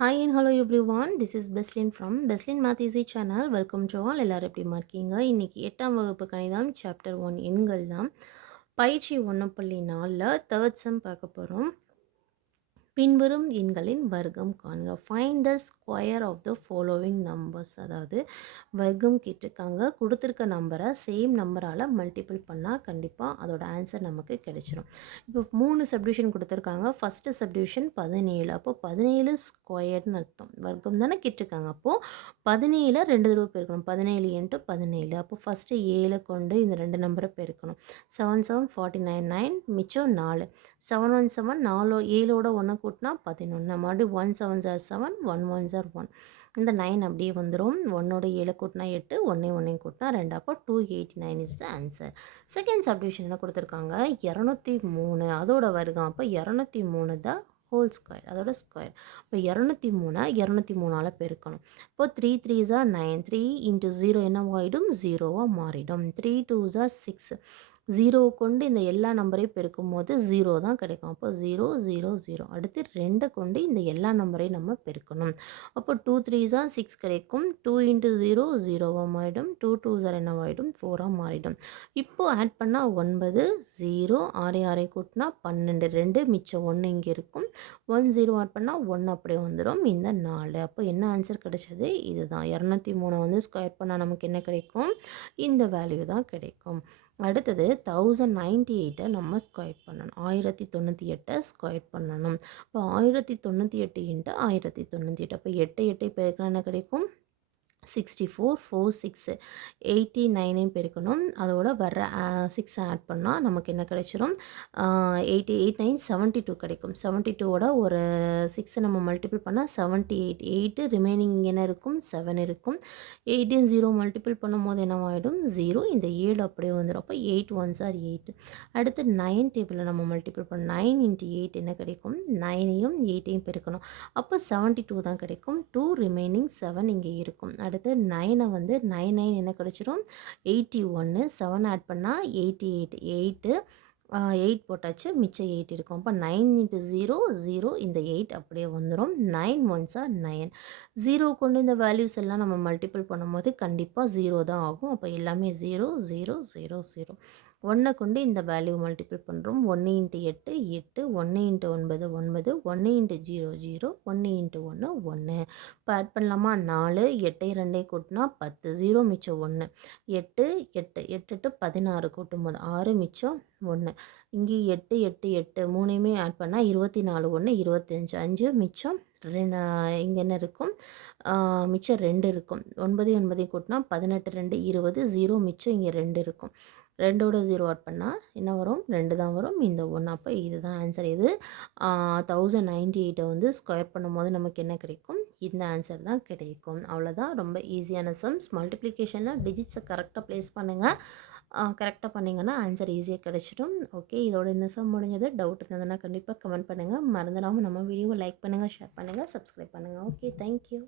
Hi and hello everyone. This is Beslin from Beslin Math Easy channel. Welcome to all. எல்லாரும் எப்படிமா இருக்கீங்க? இன்னைக்கு 8ஆம் வகுப்பு கணிதம் சாப்டர் 1 எண்கள் தான். பயிற்சி 1.4ல தேர்ட் சம் பார்க்க போறோம். பின்வரும் எண்களின் வர்க்கம் காண்க. Find the square of the following numbers. அதாவது வர்க்கம் கேட்டிருக்காங்க. கொடுத்துருக்க நம்பரை சேம் நம்பரால் மல்டிபிள் பண்ணால் கண்டிப்பாக அதோட ஆன்சர் நமக்கு கிடைச்சிரும். இப்போ 3 சப்டிவிஷன் கொடுத்துருக்காங்க. First subdivision 17. அப்போ 17 ஸ்கொயர்னு அர்த்தம். வர்க்கம் தானே கேட்டிருக்காங்க. அப்போது 17 2 தடவை பெருக்கணும். 17 இன்ட்டு 17. அப்போ ஃபஸ்ட்டு 7 கொண்டு இந்த 2 நம்பரை பெருக்கணும். 7 7 49 9 மிச்சம் 4. 7 1 7 4 7ஓட 1 கூட்டினா 11. மறுபடியும் 1 7 சார் 7 1 1 சார் 1. இந்த 9 அப்படியே வந்துடும். 1ஓட 7 கூட்டினா 8 1 கூட்டினா 2. அப்போ 289 is the answer. Second subdivision என்ன கொடுத்துருக்காங்க? 203 அதோட வர்க்கம். அப்போ 203 தான் ஹோல் ஸ்கொயர், அதோட ஸ்கொயர். இப்போ 203 203ஆல் பெருக்கணும். இப்போ 3 3 ஜார் 9. 3 இன்ட்டு 0 என்னவாயிடும்? 0வாக மாறிடும். 3 2 ஜார் 6. 0 கொண்டு இந்த எல்லா நம்பரையும் பெருக்கும் போது 0 தான் கிடைக்கும். அப்போ 0 0 0. அடுத்து 2 கொண்டு இந்த எல்லா நம்பரையும் நம்ம பெருக்கணும். அப்போ 2 3 ஜார் 6 கிடைக்கும். 2 இன்ட்டு 0 0வாக மாறிடும். 2 2 ஜார் என்னவாயிடும்? 4ஆக மாறிடும். இப்போ ஆட் பண்ணால் 9 0 6 6 கூட்டினா 12 2 மிச்சம் 1 இங்கே இருக்கும். 1 0 ஆட் பண்ணால் 1 அப்படியே வந்துடும். இந்த 4. அப்போ என்ன ஆன்சர் கிடைச்சது? இதுதான். 203 வந்து ஸ்கொயர் பண்ணால் நமக்கு என்ன கிடைக்கும்? இந்த வேல்யூ தான் கிடைக்கும். அடுத்தது 1098 நம்ம ஸ்கொயர் பண்ணணும். 1098 ஸ்கொயர் பண்ணணும். இப்போ 1098 இன்ட்டு 1098. அப்போ 8 8 பெருக்கினா என்ன கிடைக்கும்? 64 4 6 89 பெருக்கணும். அதோட வர்ற 6 ஆட் பண்ணால் நமக்கு என்ன கிடைச்சிரும்? 88 9 72 கிடைக்கும். 72ஓட ஒரு 6 நம்ம மல்டிபிள் பண்ணால் 78. 8 ரிமைனிங் என்ன இருக்கும்? 7 இருக்கும். 8 0 மல்டிபிள் பண்ணும்போது என்னவாயிடும்? 0. இந்த 7 அப்படியே வந்துடும். அப்போ 8 1s are 8. அடுத்து 9 டேபிளில் நம்ம மல்டிபிள் பண்ண 9 இன்ட்டு 8 என்ன கிடைக்கும்? 9ஐயும் 8ஐயும் பெருக்கணும். அப்போ 72 தான் கிடைக்கும். 2 ரிமைனிங் 7 இங்கே இருக்கும். அடுத்து 9 வந்து 9 9 என்ன கிடைச்சிரும்? 81. 7 ஆட் பண்ணால் 88. 8 போட்டாச்சு, மிச்சம் 8 இருக்கும். அப்போ 9 இன்ட்டு 0 0. இந்த 8 அப்படியே வந்துடும். 9 1s are 9. 0 கொண்டு இந்த வேல்யூஸ் எல்லாம் நம்ம மல்டிபிள் பண்ணும்போது கண்டிப்பாக 0 தான் ஆகும். அப்போ எல்லாமே 0 0 0 0. 1 கொண்டு இந்த வேல்யூ மல்டிபிள் பண்ணுறோம். 1 இன்ட்டு 8 8. 1 இன்ட்டு 9 9. 1 இன்ட்டு 0 0. 1 இன்ட்டு 1 1. இப்போ ஆட் பண்ணலாமா? 4 8 2 கூட்டினா 10 0 மிச்சம் 1. 8 8 8 16 கூட்டும்போது 6 மிச்சம் 1. இங்கே 8 8 8 மூணையுமே ஆட் பண்ணால் 24 1 25 5 மிச்சம் 2. இங்கே என்ன இருக்கும்? மிச்சம் 2 இருக்கும். 9 9 கூட்டினா 18 2 20 0 மிச்சம் இங்கே 2 இருக்கும். 2ஓட 0 ஆட் பண்ணால் என்ன வரும்? 2 தான் வரும். இந்த 1. அப்போ இதுதான் ஆன்சர். இது 1098 வந்து ஸ்கொயர் பண்ணும்போது நமக்கு என்ன கிடைக்கும்? இந்த ஆன்சர் தான் கிடைக்கும். அவ்வளோதான். ரொம்ப ஈஸியான சம்ஸ். மல்டிப்ளிகேஷனில் டிஜிட்ஸை கரெக்டாக ப்ளேஸ் பண்ணுங்கள். கரெக்டாக பண்ணிங்கன்னா ஆன்சர் ஈஸியாக கிடச்சிடும். ஓகே, இதோட இந்த சம் முடிஞ்சது. டவுட் இருந்ததுன்னா கண்டிப்பாக கமெண்ட் பண்ணுங்கள். மறந்துடாமல் நம்ம வீடியோவை லைக் பண்ணுங்கள், ஷேர் பண்ணுங்கள், சப்ஸ்கிரைப் பண்ணுங்கள். Okay, thank you.